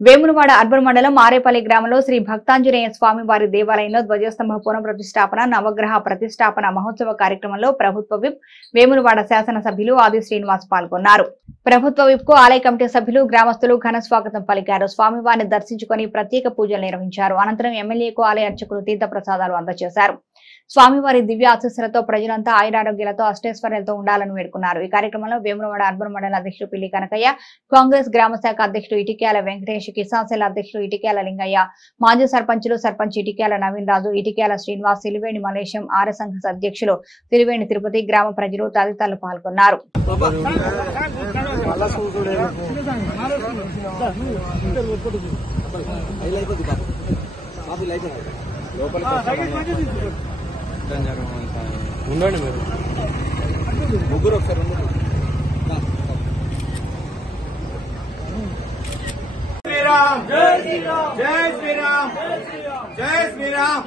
Vemulawada urban మండలం ఆరేపల్లి గ్రామంలో శ్రీ భక్తాంజనేయ స్వామి వారి దేవాలయంలో ధ్వజస్తంభ పునఃప్రతిష్ఠాపన నవగ్రహ ప్రతిష్ఠాపన మహోత్సవ కార్యక్రమంలో ప్రభుత్వ విప్ వేములవాడ శాసనసభ్యులు ఆది శ్రీనివాస్ పాల్గొన్నారు. ప్రభుత్వ విప్ కు ఆలయ కమిటీ సభ్యులు గ్రామస్తులు ఘన స్వాగతం పలికారు. స్వామివారిని దర్శించుకుని ప్రత్యేక పూజలు నిర్వహించారు. అనంతరం ఎమ్మెల్యేకు ఆలయ అర్చకులు తీర్థ ప్రసాదాలు అందజేశారు. స్వామివారి దివ్య ఆశీస్సులతో ప్రజలంతా ఆయురారోగ్యాలతో అష్టైశ్వర్యాలతో ఉండాలని వేడుకున్నారు. ఈ కార్యక్రమంలో వేములవాడ అర్బన్ మండల అధ్యక్షుడు పిల్లి కనకయ్య, కాంగ్రెస్ గ్రామ శాఖ అధ్యక్షుడు ఇటిక్యాల వెంకటేష్, కిసాన్ సెల్ అధ్యక్షుడు ఇటిక్యాల లింగయ్య, మాజీ సర్పంచులు సర్పంచ్ ఇటిక్యాల నవీన్ రాజు, ఇటిక్యాల శ్రీనివాస్, సిలివేణి మలేశం, ఆర్య సంఘ అధ్యక్షులు సిలివేణి తిరుపతి, గ్రామ ప్రజలు తదితరులు పాల్గొన్నారు. ఉండండి మీరు ముగ్గురు ఒకసారి శ్రీరామ్ జై శ్రీరామ్ జై శ్రీరామ్ జై శ్రీరామ్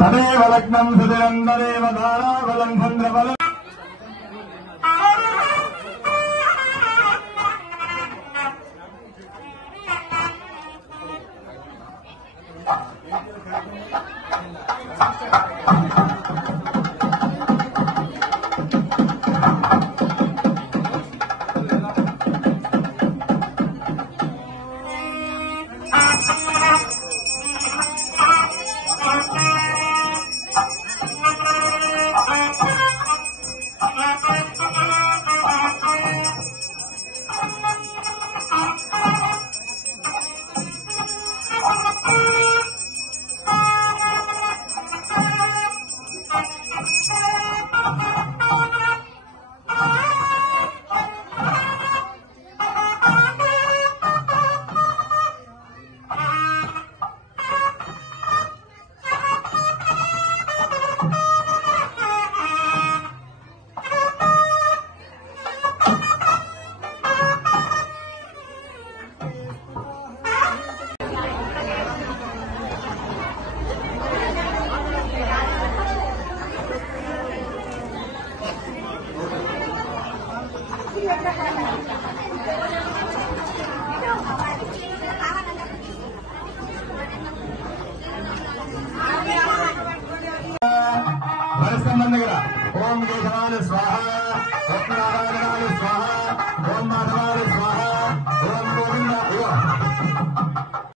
తదేవ లగ్నం సుదిరందరేవ ధారాబలం చంద్రబలం